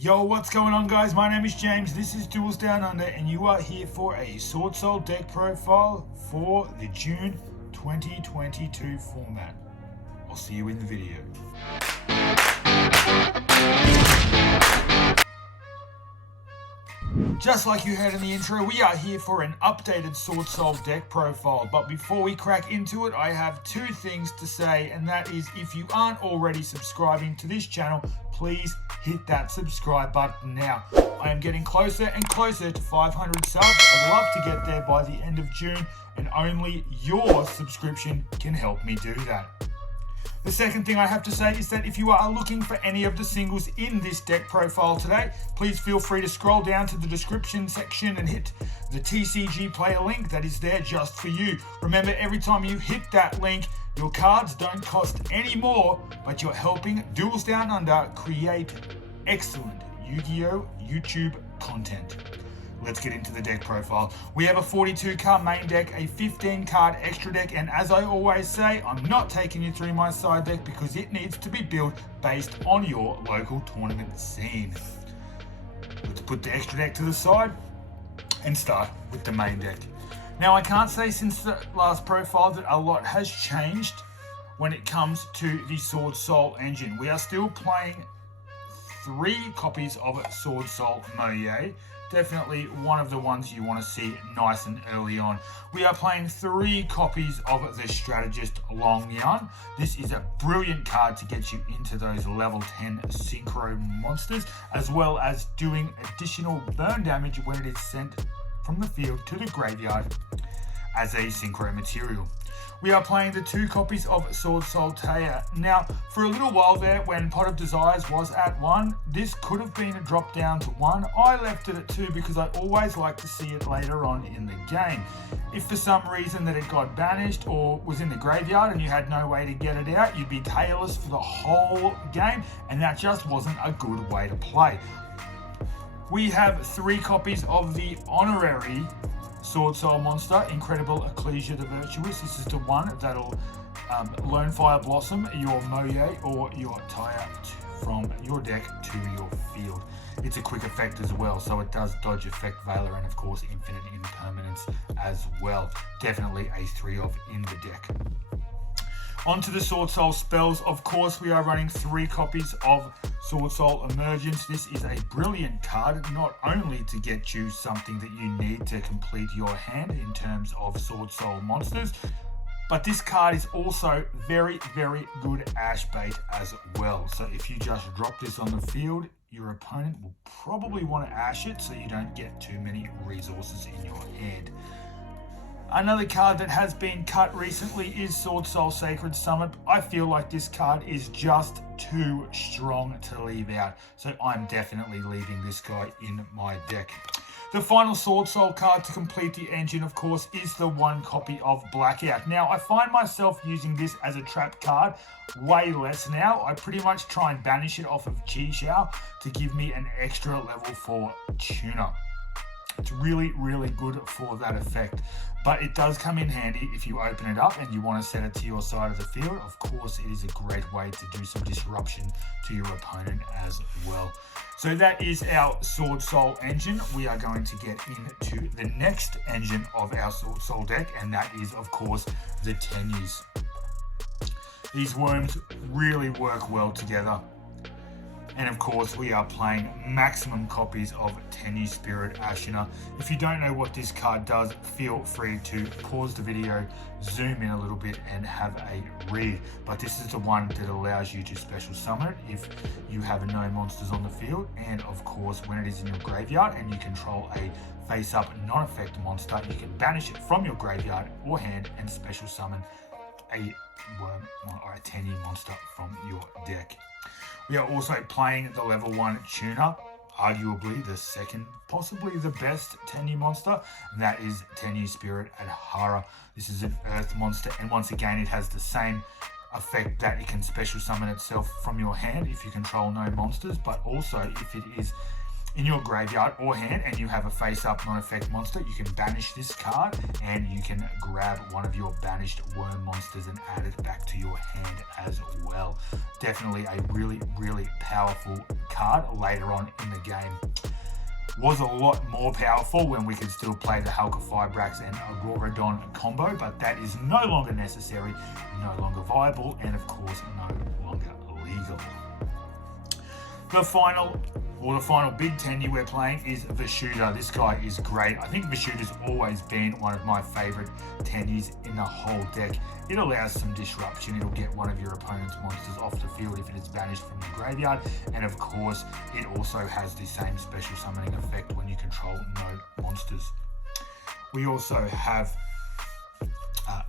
Yo, what's going on, guys? My name is James, this is Duels Down Under, and you are here for a Swordsoul deck profile for the June 2022 format. I'll see you in the video. Just like you heard in the intro, we are here for an updated Swordsoul deck profile. But before we crack into it, I have two things to say, and that is, if you aren't already subscribing to this channel, please hit that subscribe button now. I am getting closer and closer to 500 subs. I'd love to get there by the end of June, and only your subscription can help me do that. The second thing I have to say is that if you are looking for any of the singles in this deck profile today, please feel free to scroll down to the description section and hit the TCG player link that is there just for you. Remember, every time you hit that link, your cards don't cost any more, but you're helping Duels Down Under create excellent Yu-Gi-Oh! YouTube content. Let's get into the deck profile. We have a 42 card main deck, a 15 card extra deck, and as I always say, I'm not taking you through my side deck because it needs to be built based on your local tournament scene. Let's put the extra deck to the side and start with the main deck. Now, I can't say since the last profile that a lot has changed when it comes to the Swordsoul engine. We are still playing 3 copies of Swordsoul Moye. Definitely one of the ones you want to see nice and early on. We are playing 3 copies of the Strategist Long Yarn. This is a brilliant card to get you into those level 10 synchro monsters, as well as doing additional burn damage when it is sent from the field to the graveyard as a synchro material. We are playing the 2 copies of Swordsoul Taya. Now, for a little while there, when Pot of Desires was at 1, this could have been a drop down to 1. I left it at 2 because I always like to see it later on in the game. If for some reason that it got banished or was in the graveyard and you had no way to get it out, you'd be tailless for the whole game, and that just wasn't a good way to play. We have 3 copies of the honorary Swordsoul monster, Incredible Ecclesia the Virtuous. This is the one that'll Lone Fire Blossom your Moye or your Taya from your deck to your field. It's a quick effect as well, so it does dodge effect Veiler and of course infinite impermanence as well. Definitely a 3 of in the deck. Onto the Swordsoul spells. Of course, we are running 3 copies of Swordsoul Emergence. This is a brilliant card, not only to get you something that you need to complete your hand in terms of Swordsoul monsters, but this card is also very, very good ash bait as well. So if you just drop this on the field, your opponent will probably want to ash it so you don't get too many resources in your hand. Another card that has been cut recently is Swordsoul Sacred Summit. I feel like this card is just too strong to leave out, so I'm definitely leaving this guy in my deck. The final Swordsoul card to complete the engine, of course, is the 1 copy of Blackout. Now, I find myself using this as a trap card way less now. I pretty much try and banish it off of Chi to give me an extra level 4 tuner. It's really, really good for that effect, but it does come in handy if you open it up and you want to set it to your side of the field. Of course, it is a great way to do some disruption to your opponent as well. So that is our Swordsoul engine. We are going to get into the next engine of our Swordsoul deck, and that is, of course, the Tenyis. These worms really work well together. And of course, we are playing maximum copies of Tenyi Spirit Ashina. If you don't know what this card does, feel free to pause the video, zoom in a little bit and have a read. But this is the one that allows you to special summon it if you have no monsters on the field. And of course, when it is in your graveyard and you control a face-up non-effect monster, you can banish it from your graveyard or hand and special summon a worm or a Tenyi monster from your deck. We are also playing the level 1 tuner, arguably the second, possibly the best Tenyi monster, and that is Tenyi Spirit Adhara. This is an earth monster, and once again it has the same effect that it can special summon itself from your hand if you control no monsters, but also if it is in your graveyard or hand and you have a face-up non-effect monster, you can banish this card and you can grab one of your banished worm monsters and add it back to your hand as well. Definitely a really, really powerful card later on in the game. Was a lot more powerful when we could still play the Halqifibrax and Auroradon combo, but that is no longer necessary, no longer viable, and of course no longer legal. The final big Tenyi we're playing is Vishuda. This guy is great. I think Vishuda's always been one of my favorite Tenyis in the whole deck. It allows some disruption. It'll get one of your opponent's monsters off the field if it is banished from the graveyard. And of course, it also has the same special summoning effect when you control no monsters. We also have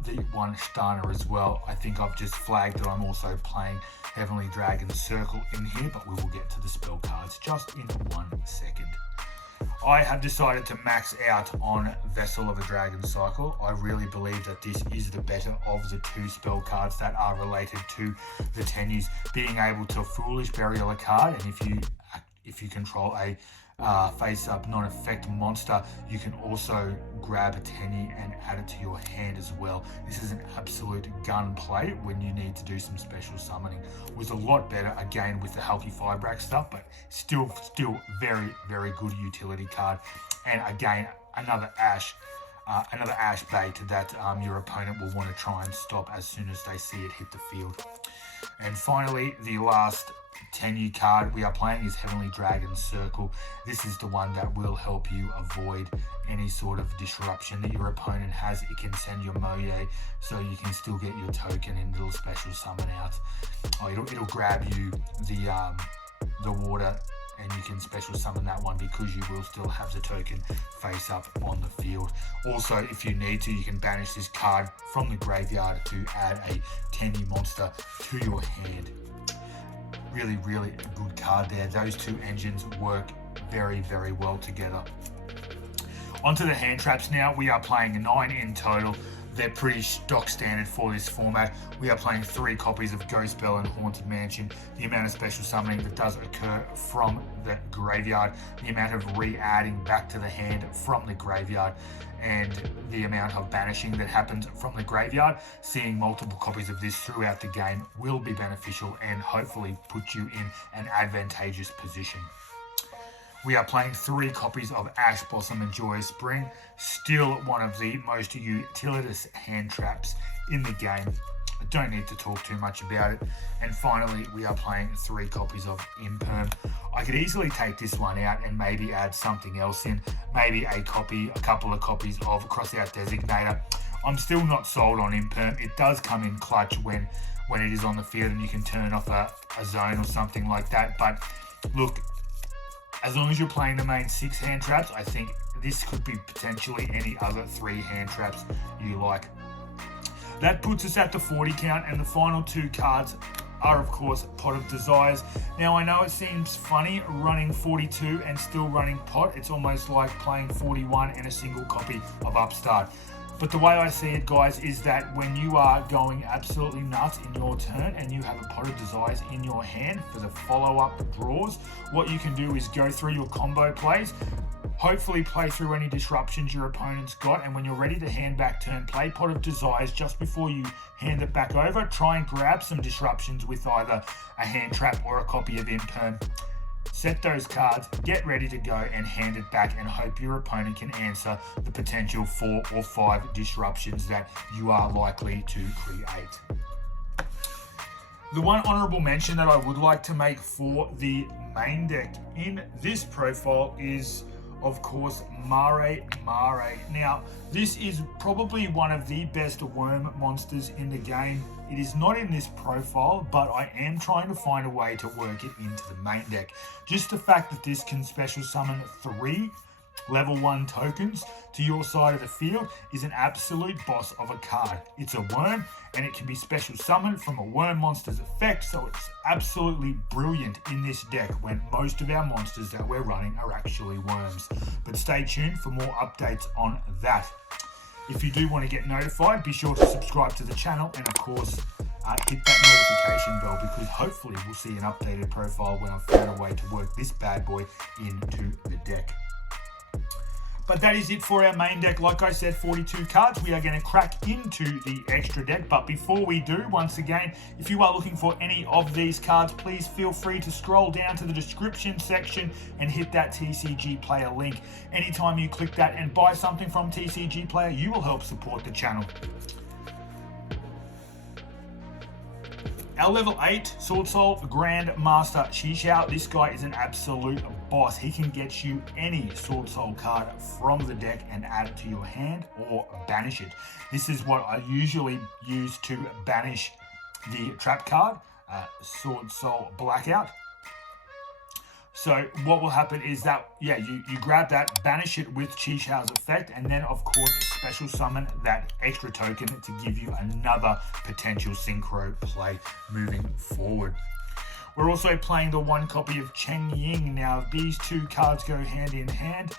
the one Stana as well. I think I've just flagged that I'm also playing Heavenly Dragon Circle in here, but we will get to the spell cards just in 1 second. I have decided to max out on Vessel of a Dragon Cycle. I really believe that this is the better of the 2 spell cards that are related to the Tenyis. Being able to Foolish Burial a card, and if you control a face-up non-effect monster, you can also grab a Tenyi and add it to your hand as well. This is an absolute gun play when you need to do some special summoning. Was a lot better again with the Halqifibrax stuff, but still very, very good utility card. And again, another Ash bait that your opponent will want to try and stop as soon as they see it hit the field. And finally, the last Tenyi card we are playing is Heavenly Dragon Circle. This is the one that will help you avoid any sort of disruption that your opponent has. It can send your Moye so you can still get your token and it'll special summon out. It'll grab you the water and you can special summon that one because you will still have the token face up on the field. Also, if you need to, you can banish this card from the graveyard to add a Tenyi monster to your hand. Really, really good card there. Those 2 engines work very, very well together. Onto the hand traps now. We are playing 9 in total. They're pretty stock standard for this format. We are playing 3 copies of Ghost Bell and Haunted Mansion. The amount of special summoning that does occur from the graveyard, the amount of re-adding back to the hand from the graveyard, and the amount of banishing that happens from the graveyard. Seeing multiple copies of this throughout the game will be beneficial and hopefully put you in an advantageous position. We are playing 3 copies of Ash Blossom and Joyous Spring, still one of the most utilitous hand traps in the game. I don't need to talk too much about it. And finally, we are playing 3 copies of Imperm. I could easily take this one out and maybe add something else in, maybe a couple of copies of Crossout Designator. I'm still not sold on Imperm. It does come in clutch when it is on the field and you can turn off a zone or something like that. But look, as long as you're playing the main 6 hand traps, I think this could be potentially any other 3 hand traps you like. That puts us at the 40 count, and the final 2 cards are, of course, Pot of Desires. Now, I know it seems funny running 42 and still running Pot. It's almost like playing 41 and a single copy of Upstart. But the way I see it, guys, is that when you are going absolutely nuts in your turn and you have a Pot of Desires in your hand for the follow-up draws, what you can do is go through your combo plays, hopefully play through any disruptions your opponent's got, and when you're ready to hand back turn, play Pot of Desires just before you hand it back over. Try and grab some disruptions with either a hand trap or a copy of Imperm. Set those cards, get ready to go, and hand it back, and hope your opponent can answer the potential 4 or 5 disruptions that you are likely to create. The one honorable mention that I would like to make for the main deck in this profile is, of course, Mare. Now, this is probably one of the best worm monsters in the game. It is not in this profile, but I am trying to find a way to work it into the main deck. Just the fact that this can special summon 3 level 1 tokens to your side of the field is an absolute boss of a card. It's a worm, and it can be special summoned from a worm monster's effect, so it's absolutely brilliant in this deck when most of our monsters that we're running are actually worms. But stay tuned for more updates on that. If you do want to get notified, be sure to subscribe to the channel, and of course, hit that notification bell, because hopefully we'll see an updated profile when I've found a way to work this bad boy into the deck. But that is it for our main deck. Like I said, 42 cards. We are going to crack into the extra deck. But before we do, once again, if you are looking for any of these cards, please feel free to scroll down to the description section and hit that TCG Player link. Anytime you click that and buy something from TCG Player, you will help support the channel. Our level 8 Swordsoul Grandmaster Yugioh. This guy is an absolute boss. He can get you any Swordsoul card from the deck and add it to your hand or banish it. This is what I usually use to banish the trap card, Swordsoul Blackout. So what will happen is that, you grab that, banish it with Yugioh's effect, and then of course special summon that extra token to give you another potential synchro play moving forward. We're also playing the one copy of Tenyi. Now these two cards go hand in hand.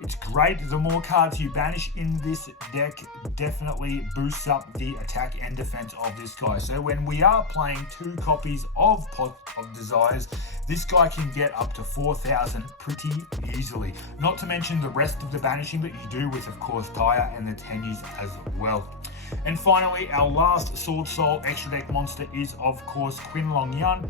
It's great. The more cards you banish in this deck definitely boosts up the attack and defense of this guy. So when we are playing 2 copies of Pot of Desires, this guy can get up to 4,000 pretty easily. Not to mention the rest of the banishing that you do with, of course, Daya and the Tenyis as well. And finally, our last Swordsoul extra deck monster is, of course, Qinlong.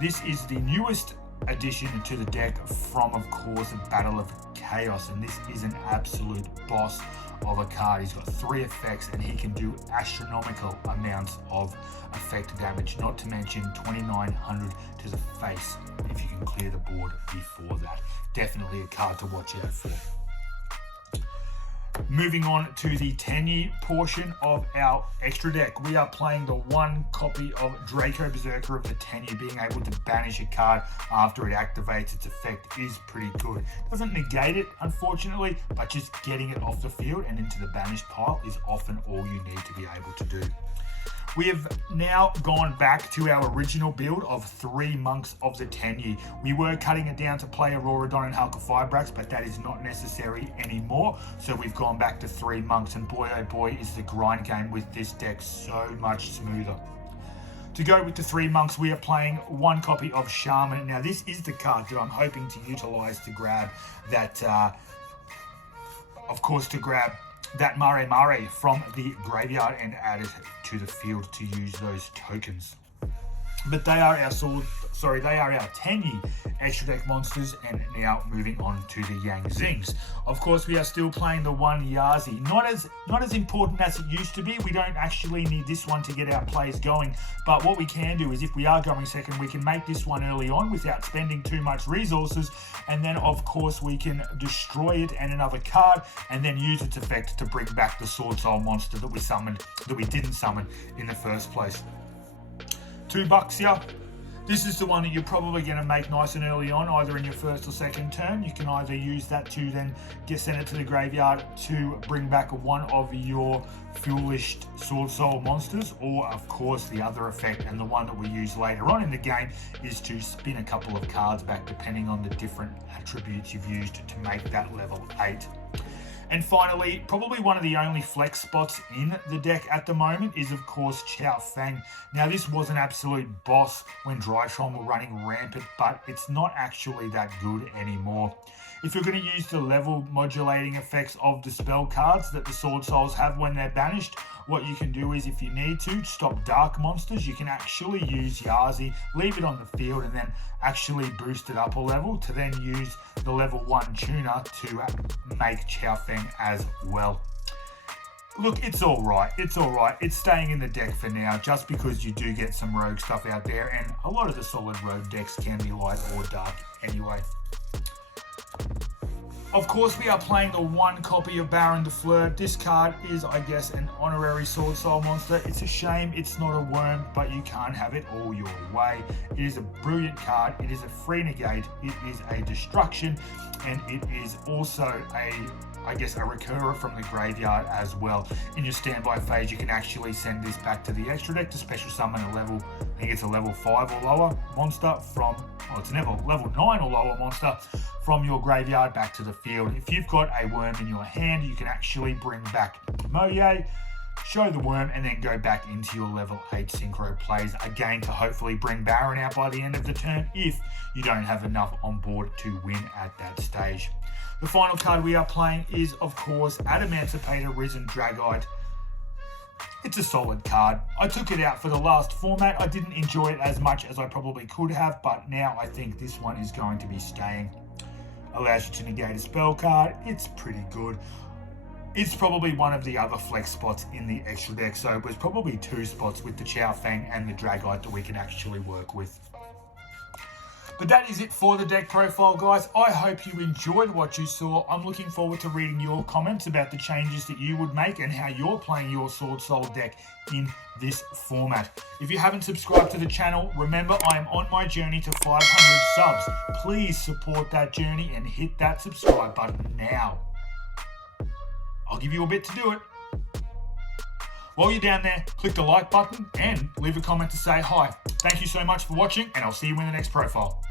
This is the newest addition to the deck from, of course, Battle of Chaos, and this is an absolute boss of a card. He's got 3 effects and he can do astronomical amounts of effect damage, not to mention 2,900 to the face if you can clear the board before that. Definitely a card to watch out for. Moving on to the Tenyi portion of our extra deck, we are playing the one copy of Draco Berserker of the Tenyi. Being able to banish a card after it activates its effect is pretty good. Doesn't negate it, unfortunately, but just getting it off the field and into the banished pile is often all you need to be able to do. We have now gone back to our original build of 3 Monks of the Tenyi. We were cutting it down to play Auroradon and Hulk Firebrax, but that is not necessary anymore. So we've gone back to 3 Monks, and boy oh boy is the grind game with this deck so much smoother. To go with the 3 Monks, we are playing one copy of Shaman. Now this is the card that I'm hoping to utilize to grab that, that Mare from the graveyard and add it to the field to use those tokens. But they are our Tenyi extra deck monsters, and now moving on to the Yang Zings. Of course, we are still playing the one Yazi. Not as important as it used to be. We don't actually need this one to get our plays going, but what we can do is if we are going second, we can make this one early on without spending too much resources, and then of course we can destroy it and another card, and then use its effect to bring back the Swordsoul monster that we didn't summon in the first place. $2 here. This is the one that you're probably going to make nice and early on, either in your first or second turn. You can either use that to then send it to the graveyard to bring back one of your foolish Swordsoul monsters, or of course the other effect, and the one that we use later on in the game, is to spin a couple of cards back depending on the different attributes you've used to make that level 8. And finally, probably one of the only flex spots in the deck at the moment is, of course, Chow Fang. Now, this was an absolute boss when Drytron were running rampant, but it's not actually that good anymore. If you're going to use the level modulating effects of the spell cards that the Swordsouls have when they're banished, what you can do is, if you need to stop dark monsters, you can actually use Yazi, leave it on the field, and then actually boost it up a level to then use the level 1 tuner to make Chow Fang as well. Look, it's alright. It's staying in the deck for now, just because you do get some rogue stuff out there, and a lot of the solid rogue decks can be light or dark anyway. Of course, we are playing the one copy of Baron de Fleur. This card is, I guess, an honorary Swordsoul monster. It's a shame it's not a worm, but you can't have it all your way. It is a brilliant card. It is a free negate. It is a destruction, and it is also a recurrer from the graveyard as well. In your standby phase, you can actually send this back to the extra deck to special summon a level, I think it's a level 5 or lower monster from, it's never level 9 or lower monster from your graveyard back to the field. If you've got a worm in your hand, you can actually bring back Moye, show the worm, and then go back into your level 8 synchro plays again to hopefully bring Baron out by the end of the turn if you don't have enough on board to win at that stage. The final card we are playing is, of course, Emancipator Risen Dragonite. It's a solid card. I took it out for the last format. I didn't enjoy it as much as I probably could have, but now I think this one is going to be staying. Allows you to negate a spell card. It's pretty good. It's probably one of the other flex spots in the extra deck, so there's probably 2 spots with the Chow Fang and the Dragonite that we can actually work with. But that is it for the deck profile, guys. I hope you enjoyed what you saw. I'm looking forward to reading your comments about the changes that you would make and how you're playing your Swordsoul deck in this format. If you haven't subscribed to the channel, remember I am on my journey to 500 subs. Please support that journey and hit that subscribe button now. I'll give you a bit to do it. While you're down there, click the like button and leave a comment to say hi. Thank you so much for watching, and I'll see you in the next profile.